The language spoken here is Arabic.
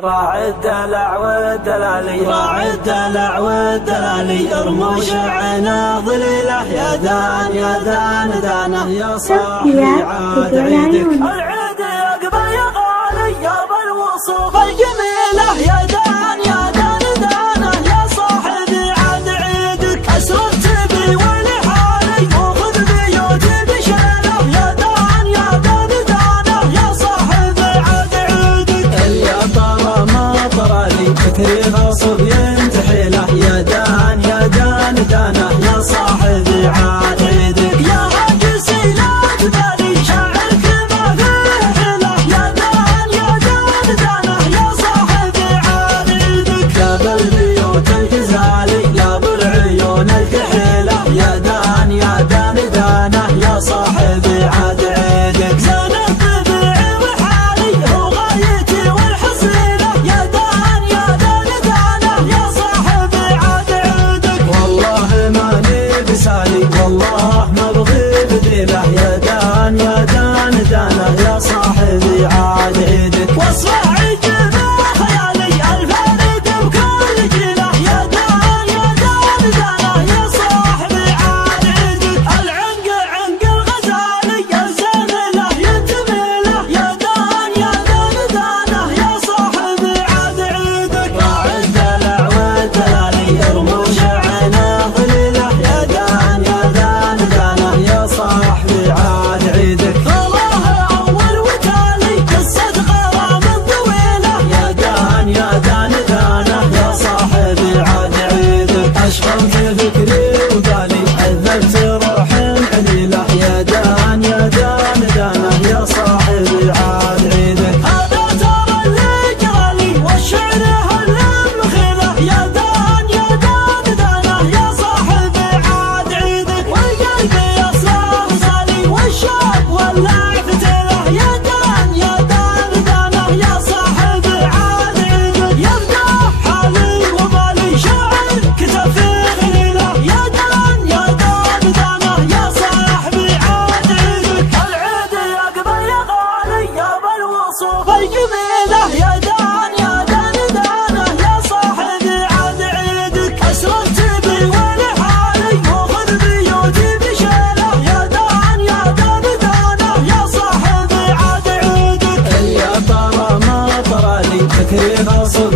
راعي الدلع والدلالي راعي الدلع والدلالي ارموش عنا ظليله يا دان يا دان دانه يا صاحبي عاد عيدك العيد يقبل يا غالي يا بالوصوف الجميله يا دان يا دان دانه يا صاحبي عاد عيدك اسرت بي ولحالي وخذ بيوتي بشيله يا دان يا دان دانه يا صاحبي عاد عيدك اللي طال ما طرالي فكري غصب ينتحي له يا دان يا دان دانه يا صاحبي عاد عيدك يا عجزي لا تبالي شاعرك ما فيه حيله يا دان يا دان دانه يا صاحبي عاد عيدك يا بالبيوت الجزالي يا بالعيون الكحيله يا دان يا دان دانه يا صاحبي عاد عيدك زانت ببيعي وحالي هو غايتي والحصيله يا دان يا دان دانه يا صاحبي عاد عيدك والله ماني بسالي والله ما بغي بديله يا دان يا دان دانه يا صاحبي عاد عيدك واصبح عجب خيالي الفريد بكل جيله يا دان يا دان دانه يا صاحبي عاد عيدك العنق عنق الغزالي الزين له ينتمي له يا دان يا دان دانه يا صاحبي عاد عيدك راعي الدلع والدلالي ارموش عنا ظليله يا دان يا دان دانه يا صاحبي عاد عيدك الله اول وتالي قصه غرام طويله يا دان يا دان دانه يا صاحبي عاد عيدك اشغل في فكري وبالي عذبت روح عليله يا دان يا دان دانه يا صاحبي عاد عيدك هذا ترى اللي جرالي والشعر هالمخيله يا دان يا دان دانه يا صاحبي عاد عيدك والقلب يصرخ صالي والشوق ولع فتيله يا دان يا دان دانه يا صاحبي عاد عيدك يبدا حالي وبالي شاعر كتب في غليله يا دان يا دان دانه يا صاحبي عاد عيدك العيد يقبل يا غالي يا بالوصوف الجميله يا دان يا دان دانه يا صاحبي عاد عيدك اسرت بي ولحالي وخذ بيوتي بشيله يا دان يا دان دانه يا صاحبي عاد عيدك اللي طال ما طرالي فكري غصب